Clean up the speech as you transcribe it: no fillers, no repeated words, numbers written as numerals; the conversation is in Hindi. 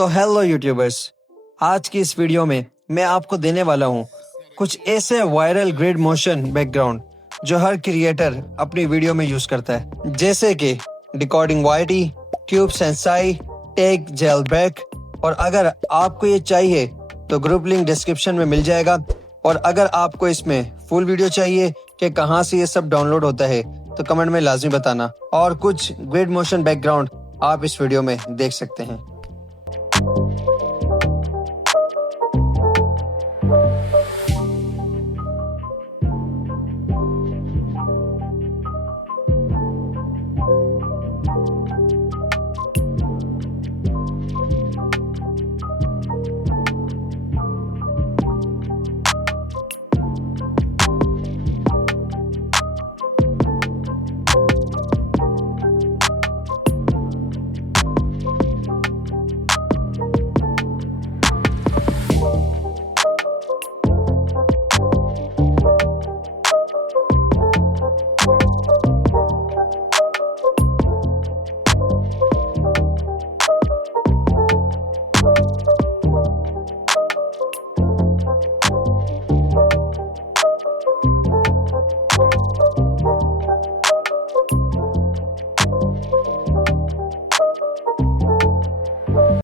तो हेलो यूट्यूबर्स, आज की इस वीडियो में मैं आपको देने वाला हूँ कुछ ऐसे वायरल ग्रिड मोशन बैकग्राउंड जो हर क्रिएटर अपनी वीडियो में यूज करता है, जैसे कि decoding YT, tube sensei, tech जेल बैक। और अगर आपको ये चाहिए तो ग्रुप लिंक डिस्क्रिप्शन में मिल जाएगा। और अगर आपको इसमें फुल वीडियो चाहिए कि कहाँ से ये सब डाउनलोड होता है तो कमेंट में लाजमी बताना। और कुछ ग्रिड मोशन बैकग्राउंड आप इस वीडियो में देख सकते हैं।